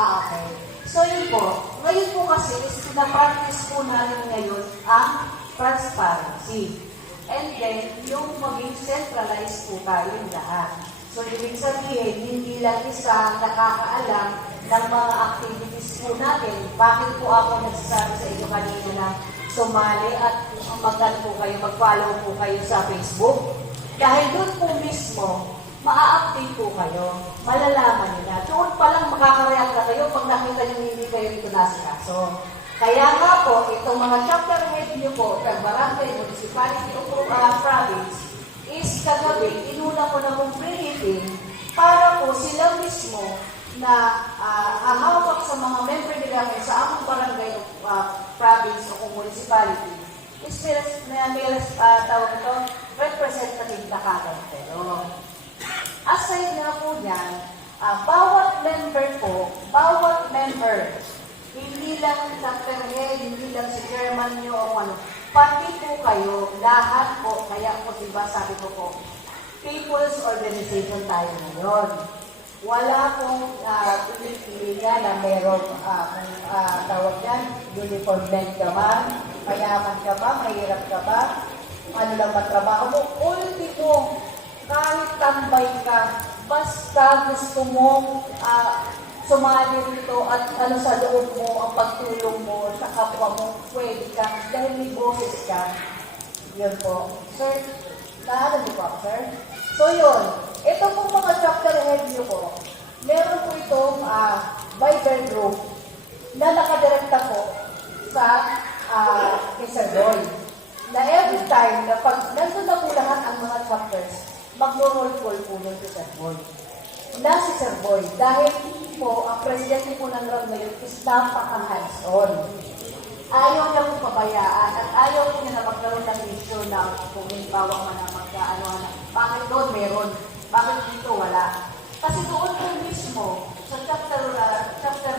Okay. So yun po, ngayon po kasi is pinapractice po namin ngayon ang transparency. And then, yung maging centralized po tayong lahat. So, ibig sabihin, hindi lang isa nakakaalam ng mga activities po natin. Bakit po ako nagsasabi sa inyo kanina na sumali at mag-follow po kayo sa Facebook? Dahil doon po mismo, ma-update po kayo, malalaman nila. Doon palang makakareact na kayo pag nakita nyo hindi kayo dito nasikaso. Kaya nga po, itong mga chapter head nyo po, barangay, municipality, o province, is kagabi, inuna ko na kong briefing para po sila mismo na hahawak sa mga member nila sa among barangay, province, o municipality, is tawag ito, representative na kagad. Pero, aside na po yan, bawat member, hindi lang chapter head, hindi lang si chairman nyo o ano, pati po kayo, lahat po, kaya po diba sabi ko po, people's organization tayo ngayon. Wala pong pili na merong tawag yan, uniform men ka ba, mayaman ka ba, mahirap ka ba, ano lang ba trabaho mo, ultimo, kahit tambay ka, basta gusto mong sumali rito at ano sa loob mo, ang pagtulong mo, sa kapwa mo, pwede ka, dahil may boses ka. Yun po. Sir, naalam niyo po, sir? So yun, ito pong mga chapter head niyo po, meron po itong Viber group na nakadirekta po sa kay Sir Boy. Na every time, na pag nandun na po lahat ang mga chapters, mag-roll call po nun si Sir Boy. Na si Sir Boy, dahil po, ang presidente po ng round ngayon is napaka-hands-on. Ayaw niya po pabayaan at ayaw niya na magkaroon ng issue na kung halimbawa man na magkaano na, bakit doon meron, bakit dito wala. Kasi doon po mismo, sa chapter